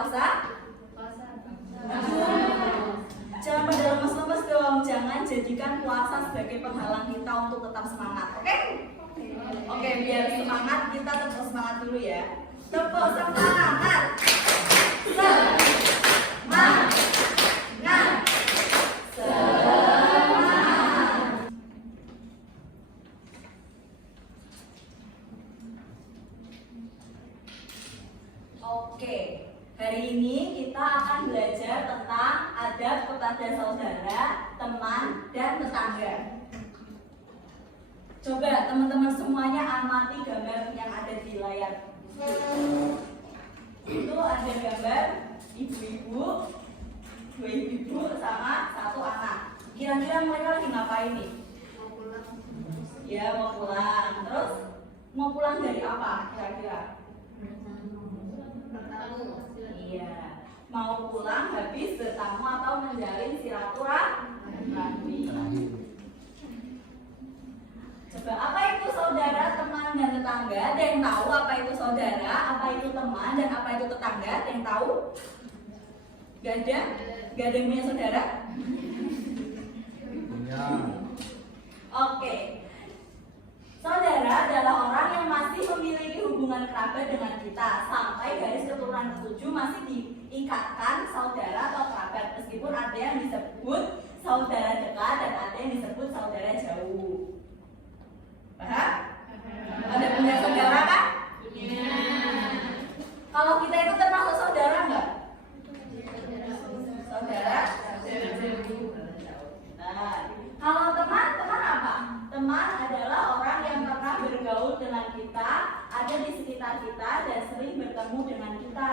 puasa? Jangan pada lemes-lemes dong. Jangan jadikan puasa sebagai penghalang kita untuk tetap semangat. Oke? Oke, biar semangat kita tetap semangat dulu ya. Tepuk semangat. Semangat. Oke, hari ini kita akan belajar tentang adab kepada saudara, teman, dan tetangga. Coba teman-teman semuanya amati gambar yang ada di layar. Itu ada gambar ibu-ibu, dua ibu sama satu anak. Kira-kira mereka lagi ngapain nih? Mau pulang. Ya, mau pulang. Terus mau pulang dari apa kira-kira? Iya, mau pulang habis bertamu atau menjalin silaturahmi. Coba, apa itu saudara, teman, dan tetangga? Ada yang tahu apa itu saudara, apa itu teman, dan apa itu tetangga? Ada yang tahu? Gak ada? Gak ada yang punya saudara? Punya. Oke. Saudara adalah orang yang masih memiliki hubungan kerabat dengan kita sampai garis keturunan ke-7 masih diikatkan saudara atau kerabat, meskipun ada yang disebut saudara dekat dan ada yang disebut saudara jauh. Paham? Ada punya saudara kan? Punya. Kalau kita itu termasuk saudara nggak? Saudara? Nah, kalau teman apa? Teman adalah orang yang pernah bergaul dengan kita, ada di sekitar kita dan sering bertemu dengan kita.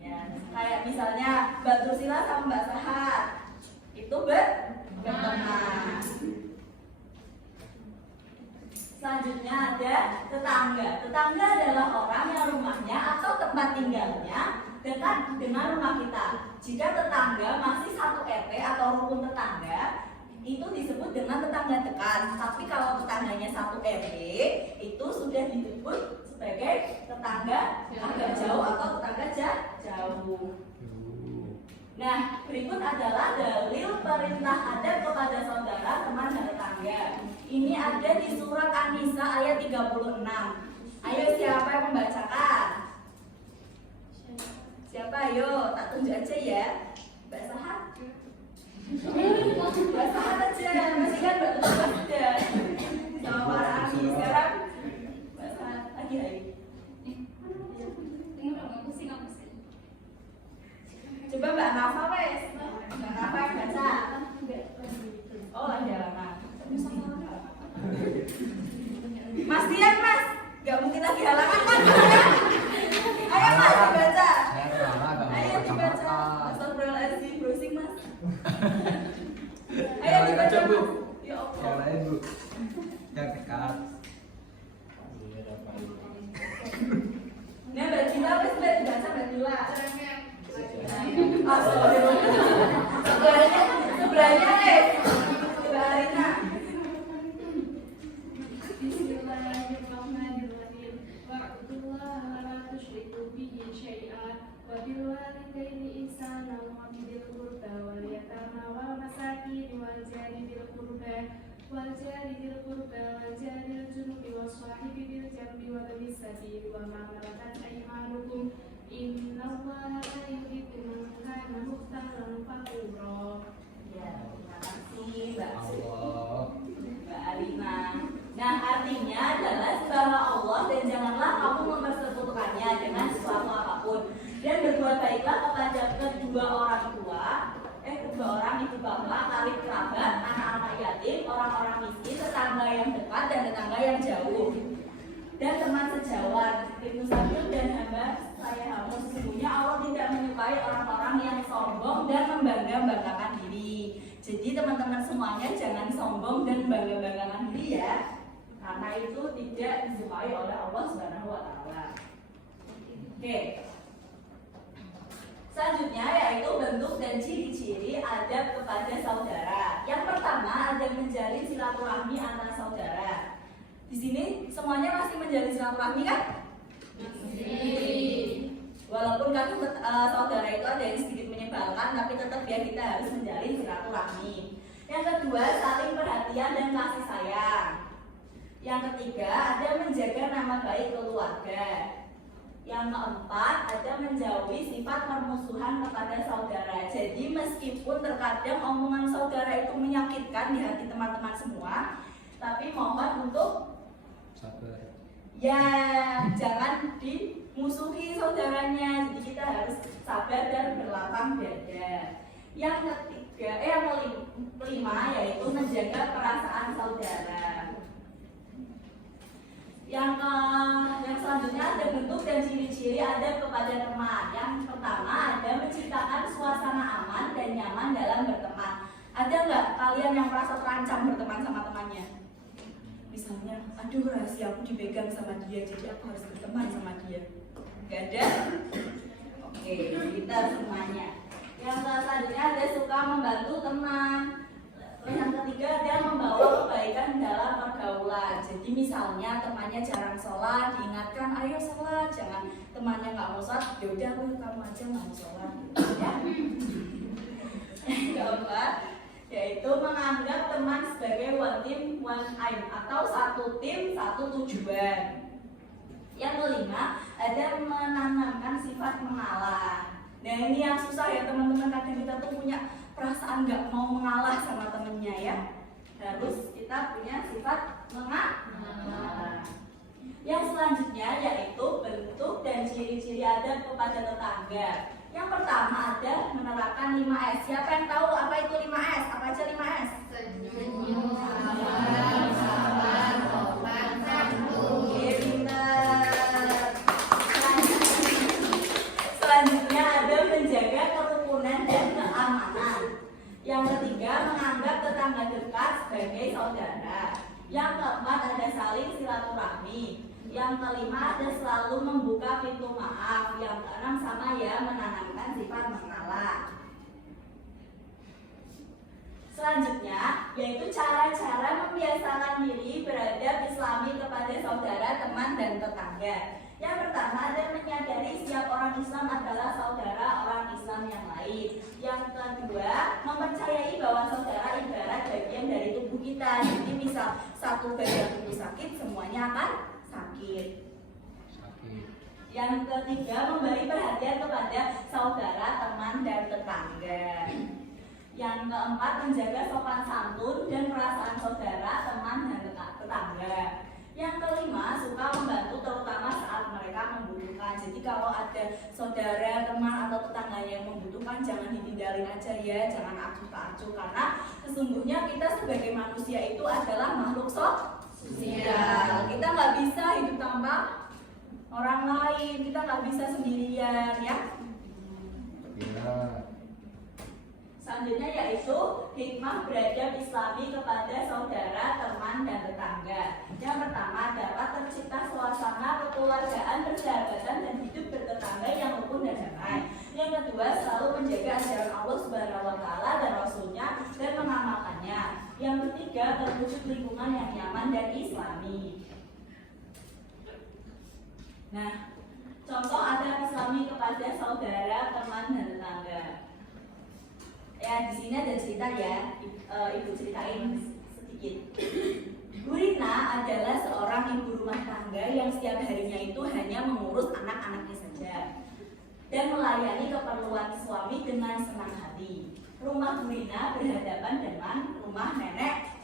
Ya, kayak misalnya Mbak Drusila sama Mbak Sahat itu berteman. Selanjutnya ada tetangga. Tetangga adalah orang yang rumahnya atau tempat tinggalnya dekat dengan rumah kita. Jika tetangga masih satu RT atau rukun tetangga, itu disebut dengan tetangga dekat. Tapi kalau tetangganya satu RW, itu sudah disebut sebagai tetangga agak jauh atau tetangga jauh. Nah, berikut adalah dalil perintah adab kepada saudara, teman, dan tetangga. Ini ada di surat An-Nisa ayat 36. Ayo, siapa yang membacakan? Siapa? Ayo, tak tunjuk aja ya. Mbak Sahat? Mbak Sahat aja, masih kan Mbak Sahat aja. Sama para ahli sekarang. Mbak Sahat, lagi. Coba Mbak Nafa wes. Mbak Nafa yang baca. Oh, lagi halaman. Mas Dian, Mas. Gak mungkin lagi halaman kan? Ayo Mas dibaca. Ayo dibaca. Astagfirullahaladzim, browsing Mas. Ayo dibaca Bu. Ya Allah. Yang lain Bu. Yang dekat. Nah, Mbak Dila wes sudah dibaca Mbak Dila. Sebelahnya Mbak Arina. Bismillahirrahmanirrahim. Wa'budullaha wa la tusyriku bihi syai'an wa bil walidaini ihsanan wa bidil qurba wal yatama wal masakin wal jari bil qurba wal jaril junubi was sahibi bil jambi wa bis sabil wa ma malakat aymanukum innallaha la yuhibbu man kana mukhtalan fakhura. Ya, terima kasih Mbak Allah. Mbak Arina. Nah, artinya adalah sembahlah Allah dan janganlah kamu mempersekutukannya dengan sesuatu apapun. Dan berbuat baiklah kepada kedua orang ibu bapak, karib kerabat, anak-anak yatim, orang-orang miskin, tetangga yang dekat dan tetangga yang jauh. Dan teman sejawat, Ibnu Sabil dan hamba saya hamba, sesungguhnya Allah tidak menyukai orang-orang yang sombong dan membangga-banggakan diri. Jadi teman-teman semuanya jangan sombong dan bangga-banggakan diri ya, karena itu tidak disukai oleh Allah Subhanahu wa Ta'ala. Oke. Selanjutnya yaitu bentuk dan ciri-ciri adab kepada saudara. Yang pertama, adab menjalin silaturahmi antara saudara. Di sini semuanya masih menjalin silaturahmi kan? Masih. Walaupun ikatan saudara itu ada yang sedikit menyebalkan, tapi tetap ya kita harus menjalin silaturahmi. Yang kedua, saling perhatian dan kasih sayang. Yang ketiga, ada menjaga nama baik keluarga. Yang keempat, ada menjauhi sifat permusuhan kepada saudara. Jadi meskipun terkadang omongan saudara itu menyakitkan di hati teman-teman semua, tapi mohon untuk Sabar. ya jangan dimusuhi saudaranya. Jadi kita harus sabar dan berlapang dada. Yang kelima yaitu menjaga perasaan saudara. Yang selanjutnya ada bentuk dan ciri-ciri adab kepada teman. Yang pertama ada menciptakan suasana aman dan nyaman dalam berteman. Ada nggak kalian yang merasa terancam berteman sama temannya? Misalnya, aduh rahasia aku dipegang sama dia, jadi aku harus berteman sama dia. Gak ada? Oke, kita semuanya. Yang selanjutnya ada suka membantu teman. Yang ketiga ada membawa kebaikan dalam pergaulan. Jadi misalnya temannya jarang sholat, diingatkan ayo sholat. Jangan temannya nggak mau sholat, yaudah kamu aja nggak mau sholat. Ya. Yang keempat yaitu menganggap teman sebagai one team one aim atau satu tim satu tujuan. Yang kelima ada menanamkan sifat mengalah. Nah ini yang susah ya teman-teman, kadang kita tuh punya perasaan nggak mau mengalah sama temennya ya. Harus kita punya sifat mengalah. Yang selanjutnya yaitu bentuk dan ciri-ciri adab kepada tetangga. Yang pertama ada menerapkan 5S. Siapa yang tahu apa itu 5S? Apa aja 5S? Senyum, sabar, sabar, sopan, santun. Selanjutnya ada menjaga kerukunan dan keamanan. Yang ketiga menganggap tetangga dekat sebagai saudara. Yang keempat ada saling silaturahmi. Yang kelima ada selalu membuka pintu maaf. Yang keenam sama ya menanamkan sifat mengalah. Selanjutnya yaitu cara-cara membiasakan diri beradab islami kepada saudara, teman, dan tetangga. Yang pertama ada menyadari setiap orang Islam adalah saudara orang Islam yang lain. Yang kedua mempercayai bahwa saudara ibarat bagian dari tubuh kita. Jadi misal satu bagian itu sakit, semuanya akan sakit. Yang ketiga memberi perhatian kepada saudara, teman, dan tetangga. Yang keempat menjaga sopan santun dan perasaan saudara, teman, dan tetangga. Yang kelima suka membantu terutama saat mereka membutuhkan. Jadi kalau ada saudara, teman, atau tetangga yang membutuhkan jangan ditinggalin aja ya, jangan acuh tak acuh, karena sesungguhnya kita sebagai manusia itu adalah makhluk sosial. Kita nggak bisa hidup tanpa orang lain, kita nggak bisa sendirian ya. Selanjutnya yaitu hikmah beradab islami kepada saudara, teman, dan tetangga. Yang pertama dapat tercipta suasana kekeluargaan, persahabatan, dan hidup bertetangga yang rukun dan damai. Yang kedua selalu menjaga ajaran Allah Subhanahu wa Ta'ala dan Rasulnya dan mengamalkannya. Yang ketiga terwujud lingkungan yang nyaman dan islami. Nah, contoh adab islami kepada saudara, teman, dan tetangga. Ya, di sini ada cerita ya, ibu ceritain sedikit. Gurina adalah seorang ibu rumah tangga yang setiap harinya itu hanya mengurus anak-anaknya saja dan melayani keperluan suami dengan senang hati. Rumah Gurina berhadapan dengan rumah nenek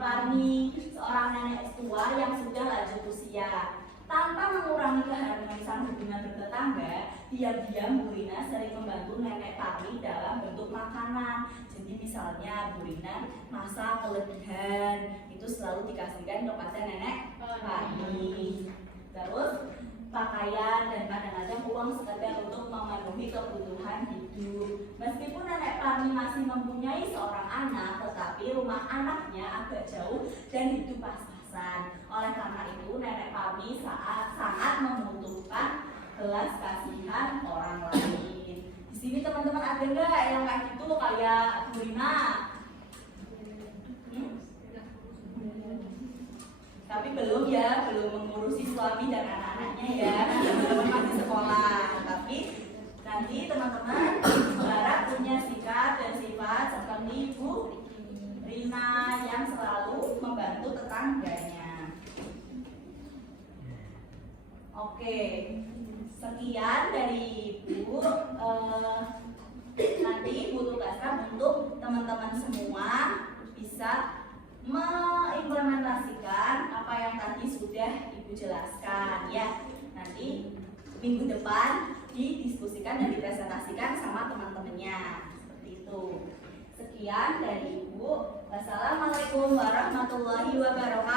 Parni, seorang nenek tua yang sudah lanjut usia. Tanpa mengurangi keharmonisan hubungan bertetangga, diam-diam Gurina sering membantu nenek Parni dalam bentuk makanan. Jadi misalnya Gurina masak kelebihan itu selalu dikasihkan kepada nenek Parni. Terus pakaian dan kadang-kadang uang sekedar untuk memenuhi kebutuhan hidup. Meskipun nenek Parni masih mempunyai seorang anak, tetapi rumah anaknya agak jauh dan hidup pas-pasan. Oleh karena itu nenek Parni sangat membutuhkan belas kasihan orang lain. Di sini teman-teman ada nggak yang kayak gitu kayak Gurina? Tapi belum ya, belum mengurusi suami dan anak-anaknya ya, teman-teman masih sekolah. Tapi tetangganya. Oke, sekian dari Ibu. Nanti Bu tugaskan untuk teman-teman semua bisa mengimplementasikan apa yang tadi sudah Ibu jelaskan ya. Nanti minggu depan didiskusikan dan dipresentasikan sama teman-temannya. Seperti itu. Sekian dari Ibu. Wassalamualaikum warahmatullahi wabarakatuh.